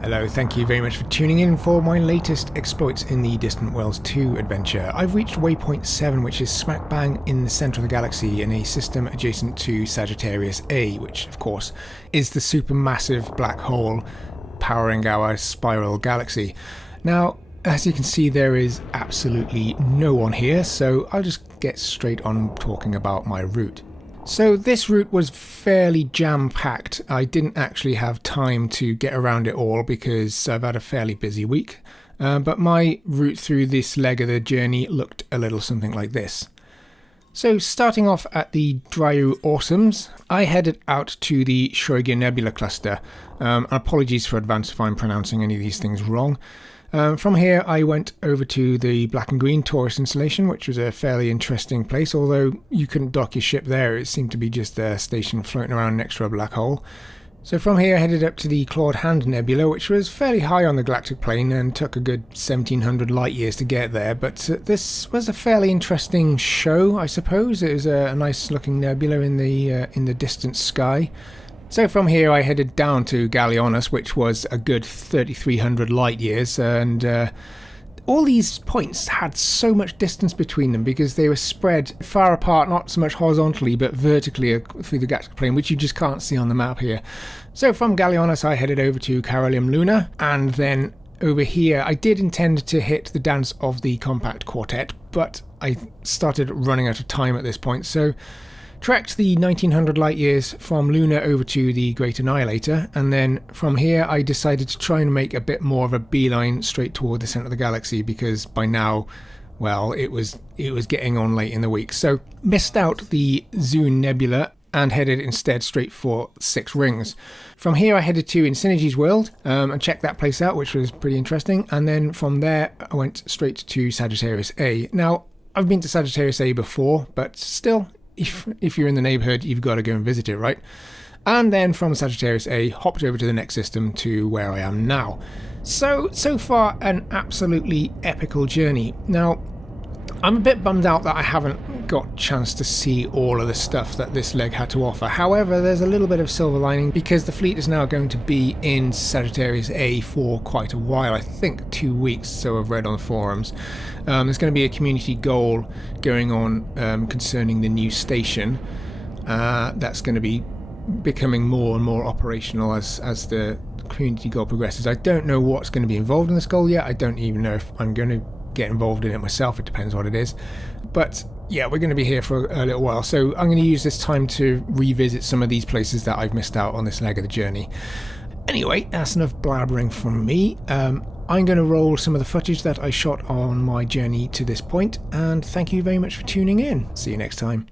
Hello, thank you very much for tuning in for my latest exploits in the Distant Worlds 2 adventure. I've reached waypoint 7, which is smack bang in the centre of the galaxy in a system adjacent to Sagittarius A, which of course is the supermassive black hole powering our spiral galaxy. Now, as you can see, there is absolutely no one here, so I'll just get straight on talking about my route. So this route was fairly jam-packed. I didn't actually have time to get around it all because I've had a fairly busy week, but my route through this leg of the journey looked a little something like this. So starting off at the Dryu Awesomes, I headed out to the Shoiga Nebula cluster. Apologies for advance if I'm pronouncing any of these things wrong. From here I went over to the Black and Green tourist installation, which was a fairly interesting place, although you couldn't dock your ship there. It seemed to be just a station floating around next to a black hole. So from here I headed up to the Clawed Hand Nebula, which was fairly high on the galactic plane and took a good 1700 light years to get there, but this was a fairly interesting show, I suppose. It was a nice looking nebula in the distant sky. So from here I headed down to Galactic, which was a good 3300 light years, and all these points had so much distance between them because they were spread far apart, not so much horizontally but vertically through the galactic plane, which you just can't see on the map here. So from Galactic I headed over to Carolium Luna, and then over here I did intend to hit the Dance of the Compact Quartet, but I started running out of time at this point, so trekked the 1900 light years from Luna over to the Great Annihilator, and then from here I decided to try and make a bit more of a beeline straight toward the centre of the galaxy, because by now, well, it was getting on late in the week. So missed out the Zune Nebula and headed instead straight for Six Rings. From here I headed to Insynergy's world and checked that place out, which was pretty interesting, and then from there I went straight to Sagittarius A. Now, I've been to Sagittarius A before, but still, if you're in the neighbourhood, you've got to go and visit it, right? And then from Sagittarius A, hopped over to the next system to where I am now. So far, an absolutely epical journey. Now, I'm a bit bummed out that I haven't got a chance to see all of the stuff that this leg had to offer. However, there's a little bit of silver lining because the fleet is now going to be in Sagittarius A for quite a while. I think 2 weeks, so I've read on the forums. There's going to be a community goal going on concerning the new station. That's going to be becoming more and more operational as the community goal progresses. I don't know what's going to be involved in this goal yet. I don't even know if I'm going to get involved in it myself. It depends what it is. But yeah, we're going to be here for a little while, so I'm going to use this time to revisit some of these places that I've missed out on this leg of the journey. Anyway, that's enough blabbering from me. I'm going to roll some of the footage that I shot on my journey to this point, and thank you very much for tuning in. See you next time.